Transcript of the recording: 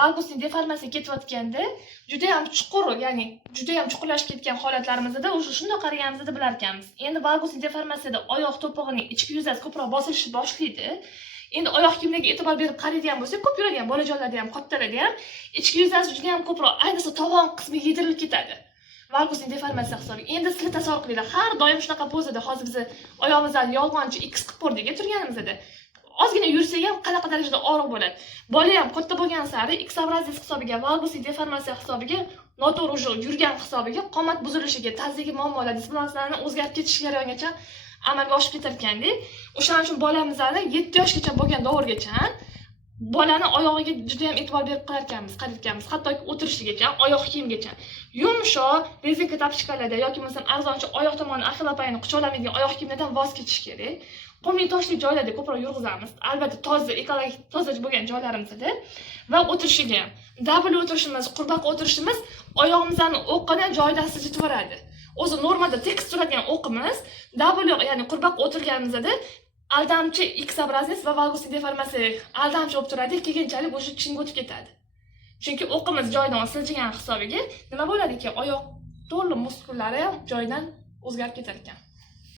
valgusning deformatsiya ketayotganda juda ham chuqur, ya'ni juda ham chuqurlashib ketgan holatlarimizda o'sha shunday qaraganimizda bilar ekanmiz. Endi valgusning deformatsiyada oyoq to'pig'ining ichki yuzasi ko'proq bosilishni boshlaydi. Endi oyoq kiyimlarga e'tibor berib qaraydigan bo'lsak, ko'p yuradigan bolajonlarda ham, kattalarda ham ichki yuzasi juda ham ko'proq, ayniqsa tovon qismi yedirilib ketadi. Valgusning deformatsiya hisobiga. Endi sizlar tasavvur qilinglar, har doim shunaqa pozada hozir biz oyog'imizdan yolg'onchi X qilib ko'rdik turganimizda ozgina yursak ham qanaqa darajada og'riq bo'ladi. Bola ham katta bo'lgan sari X obraziyasi hisobiga, valgusning deformatsiya hisobiga, noto'g'ri yurgan hisobiga qomat buzilishiga, tazdagi muammolar, disbalanslarini o'zgarib ketish jarayonigacha amalga oshib ketar ekanda. O'shaning uchun bolamizni 7 yoshgacha bo'lgan davrgacha bolani oyog'iga juda ham e'tibor berib qarar ekanmiz, hattoki o'tirishigacha, oyoq kiyimgacha. Yumshoq rezinka tapishkalarda yoki masalan arzonchi oyoq tomoni axil-opayni quchoqlamaydigan oyoq kiyimlardan voz kechish kerak. Qumli toshli joylarda ko'proq yurg'izamiz. Albatta toza, ekologik toza bo'lgan joylarimizda va o'tirishiga ham. Double o'tirishimiz, qurbaqa o'tirishimiz oyog'imizni o'qini joyidan siljitib yuboradi. O'zi normada tekis turadigan o'qimiz double, ya'ni qurbaqa o'tirganimizda aldamchi X obraziyasi va valgusning deformatsiya aldamchi bo'lib turadi, keyinchalik o'sha chinga o'tib ketadi. Chunki o'qimiz joyidan siljigan hisobiga nima bo'ladi ekan, oyoq to'liq muskullari ham joyidan o'zgarib ketar ekan.